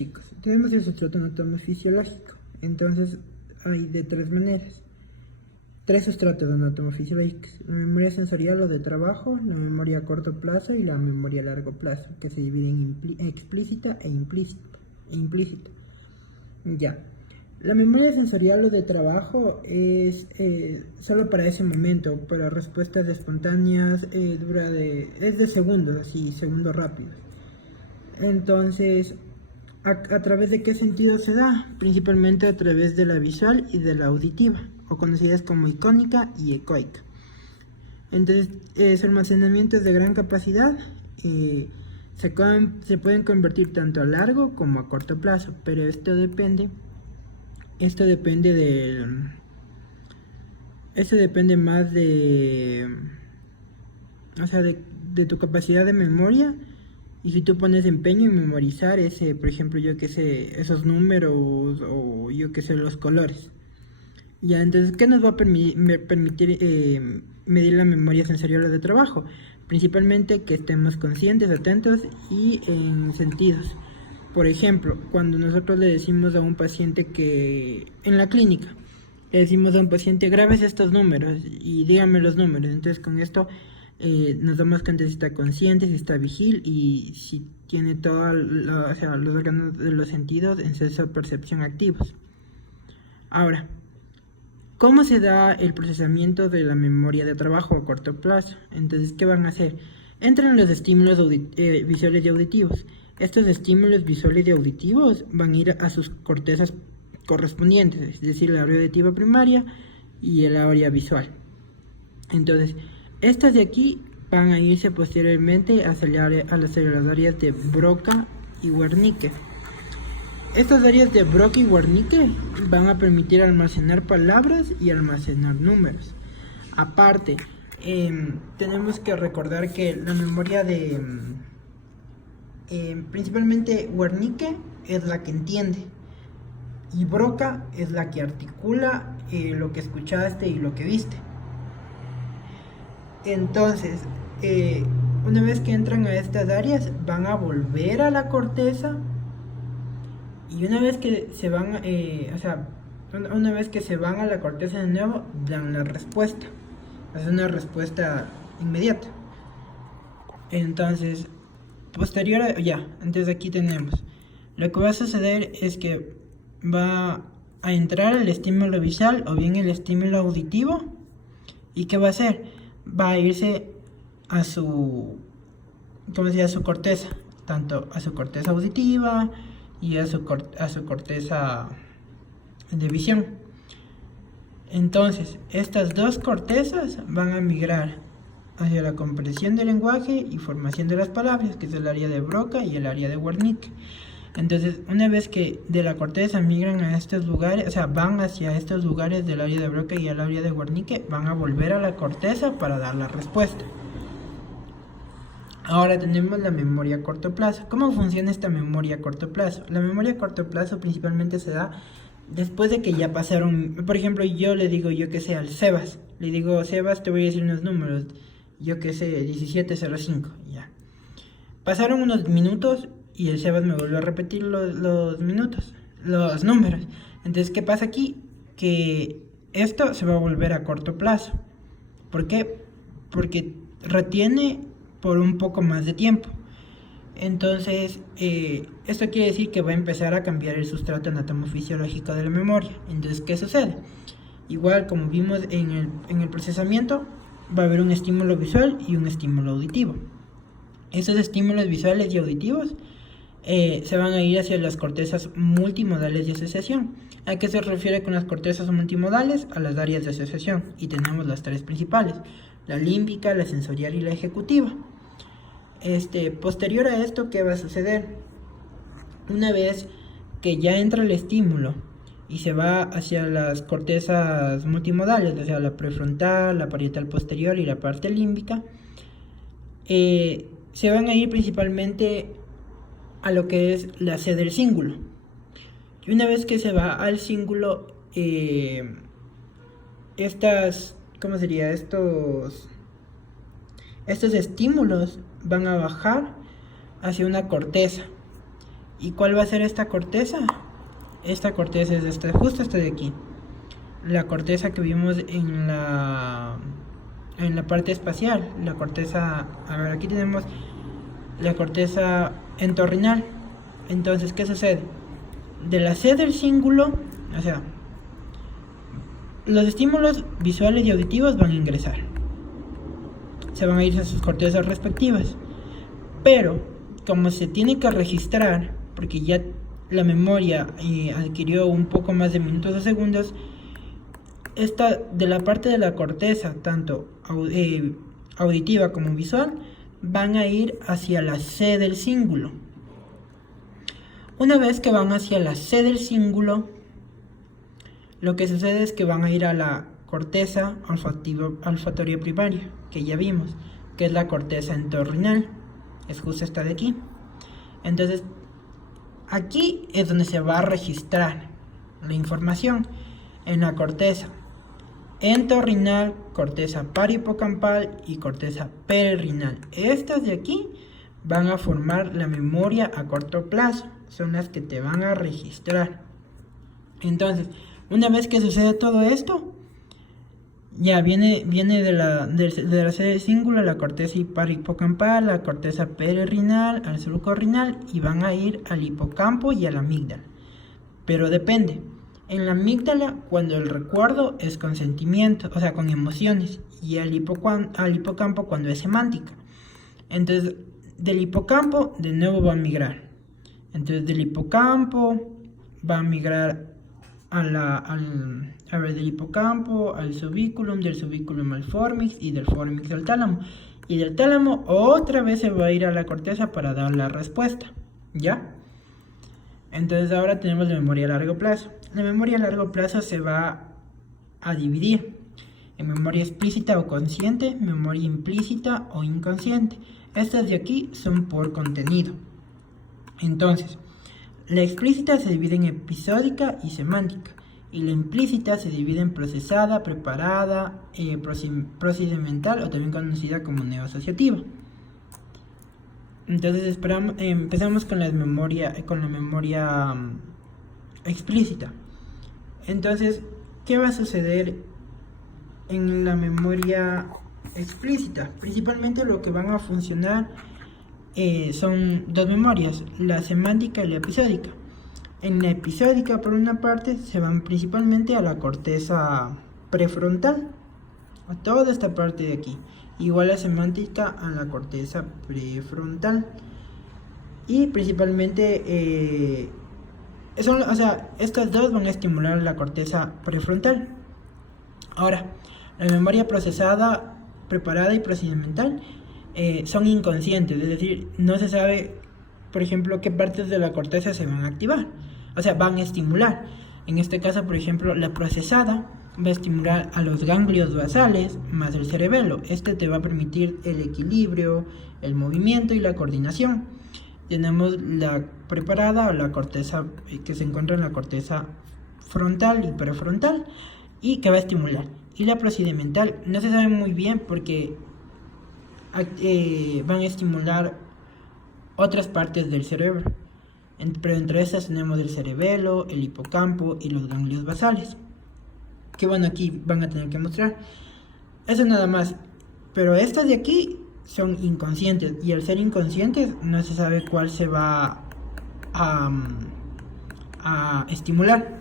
chicos, tenemos el sustrato anatomofisiológico. Entonces hay de tres maneras. Tres sustratos anatomofisiológicos: la memoria sensorial o de trabajo, la memoria a corto plazo y la memoria a largo plazo, que se dividen en explícita e implícita. Ya. La memoria sensorial o de trabajo es solo para ese momento, para respuestas espontáneas, es de segundos, así, segundos rápidos. Entonces, ¿a través de qué sentido se da? Principalmente a través de la visual y de la auditiva, o conocidas como icónica y ecoica. Entonces, su almacenamiento es de gran capacidad. Se pueden convertir tanto a largo como a corto plazo, pero esto depende más de tu capacidad de memoria. Y si tú pones empeño en memorizar por ejemplo, esos números, o los colores. Ya, entonces, ¿qué nos va a permitir medir la memoria sensorial o de trabajo? Principalmente que estemos conscientes, atentos y en sentidos. Por ejemplo, cuando nosotros le decimos a un paciente en la clínica, le decimos a un paciente: grábese estos números y dígame los números. Entonces, con esto nos damos cuenta si está consciente, si está vigil y si tiene todos los órganos de los sentidos en su percepción activos. Ahora, ¿cómo se da el procesamiento de la memoria de trabajo a corto plazo? Entonces, ¿qué van a hacer? Entran los estímulos visuales y auditivos. Estos estímulos visuales y auditivos van a ir a sus cortezas correspondientes, es decir, la área auditiva primaria y el área visual. Entonces, estas de aquí van a irse posteriormente a las áreas de Broca y Wernicke. Estas áreas de Broca y Wernicke van a permitir almacenar palabras y almacenar números. Aparte, tenemos que recordar que la memoria principalmente Wernicke es la que entiende y Broca es la que articula lo que escuchaste y lo que viste. Entonces, una vez que entran a estas áreas, van a volver a la corteza, y una vez que se van a la corteza de nuevo, dan la respuesta. Es una respuesta inmediata. Entonces, entonces aquí tenemos. Lo que va a suceder es que va a entrar el estímulo visual o bien el estímulo auditivo. ¿Y qué va a hacer? Va a irse a su corteza, tanto a su corteza auditiva y a su corteza de visión. Entonces, estas dos cortezas van a migrar hacia la comprensión del lenguaje y formación de las palabras, que es el área de Broca y el área de Wernicke. Entonces, una vez que de la corteza migran a estos lugares, van hacia estos lugares del área de Broca y el área de Wernicke, van a volver a la corteza para dar la respuesta. Ahora tenemos la memoria a corto plazo. ¿Cómo funciona esta memoria a corto plazo? La memoria a corto plazo principalmente se da después de que ya pasaron. Por ejemplo, yo le digo, al Sebas, le digo: Sebas, te voy a decir unos números, 1705, ya. Pasaron unos minutos y el Sebas me volvió a repetir los números. Entonces, ¿qué pasa aquí? Que esto se va a volver a corto plazo. ¿Por qué? Porque retiene por un poco más de tiempo. Entonces, esto quiere decir que va a empezar a cambiar el sustrato anatomofisiológico de la memoria. Entonces, ¿qué sucede? Igual como vimos en el procesamiento, va a haber un estímulo visual y un estímulo auditivo. Esos estímulos visuales y auditivos se van a ir hacia las cortezas multimodales de asociación. ¿A qué se refiere con las cortezas multimodales? A las áreas de asociación, y tenemos las tres principales: la límbica, la sensorial y la ejecutiva. Posterior a esto, ¿qué va a suceder? Una vez que ya entra el estímulo y se va hacia las cortezas multimodales, o sea, la prefrontal, la parietal posterior y la parte límbica, se van a ir principalmente a lo que es la sede del cíngulo. Y una vez que se va al cíngulo, estos estímulos van a bajar hacia una corteza, ¿Y cuál va a ser esta corteza? Esta corteza es justo esta de aquí. La corteza que vimos en la parte espacial. La corteza, a ver, aquí tenemos la corteza entorrinal. Entonces, ¿qué sucede? De la C del cíngulo, o sea, los estímulos visuales y auditivos van a ingresar. Se van a ir a sus cortezas respectivas. Pero, como se tiene que registrar, porque ya la memoria adquirió un poco más de minutos o segundos, esta de la parte de la corteza, tanto auditiva como visual, van a ir hacia la C del cíngulo. Una vez que van hacia la C del cíngulo, lo que sucede es que van a ir a la corteza olfatoria primaria, que ya vimos, que es la corteza entorrinal, es justo esta de aquí. Entonces, aquí es donde se va a registrar la información, en la corteza entorrinal, corteza parhipocampal y corteza perirenal. Estas de aquí van a formar la memoria a corto plazo, son las que te van a registrar. Entonces, una vez que sucede todo esto, ya viene de la sede de cíngulo, la corteza parhipocampal, la corteza perirenal, al surco renal, y van a ir al hipocampo y a la amígdala. Pero depende. En la amígdala, cuando el recuerdo es con sentimientos, o sea, con emociones, y al hipocampo cuando es semántica. Entonces, del hipocampo de nuevo va a migrar. Entonces, del hipocampo va a migrar del hipocampo al subiculum, del subiculum al formix y del formix al tálamo. Y del tálamo otra vez se va a ir a la corteza para dar la respuesta. ¿Ya? Entonces ahora tenemos la memoria a largo plazo. La memoria a largo plazo se va a dividir en memoria explícita o consciente, memoria implícita o inconsciente. Estas de aquí son por contenido. Entonces, la explícita se divide en episódica y semántica, y la implícita se divide en procesada, preparada, procedimental o también conocida como neoasociativa. Entonces empezamos con la memoria explícita. Entonces, ¿qué va a suceder en la memoria explícita? Principalmente lo que van a funcionar son dos memorias, la semántica y la episódica. En la episódica, por una parte, se van principalmente a la corteza prefrontal, a toda esta parte de aquí. Igual la semántica a la corteza prefrontal. Y principalmente, estas dos van a estimular la corteza prefrontal. Ahora, la memoria procesada, preparada y procedimental son inconscientes, es decir, no se sabe, por ejemplo, qué partes de la corteza se van a activar, o sea, van a estimular. En este caso, por ejemplo, la procesada va a estimular a los ganglios basales más el cerebelo. Este te va a permitir el equilibrio, el movimiento y la coordinación. Tenemos la preparada o la corteza que se encuentra en la corteza frontal y prefrontal y que va a estimular. Y la procedimental no se sabe muy bien porque van a estimular otras partes del cerebro, pero entre estas tenemos el cerebelo, el hipocampo y los ganglios basales, que bueno, aquí van a tener que mostrar. Eso nada más, pero estas de aquí son inconscientes, y al ser inconscientes no se sabe cuál se va a estimular.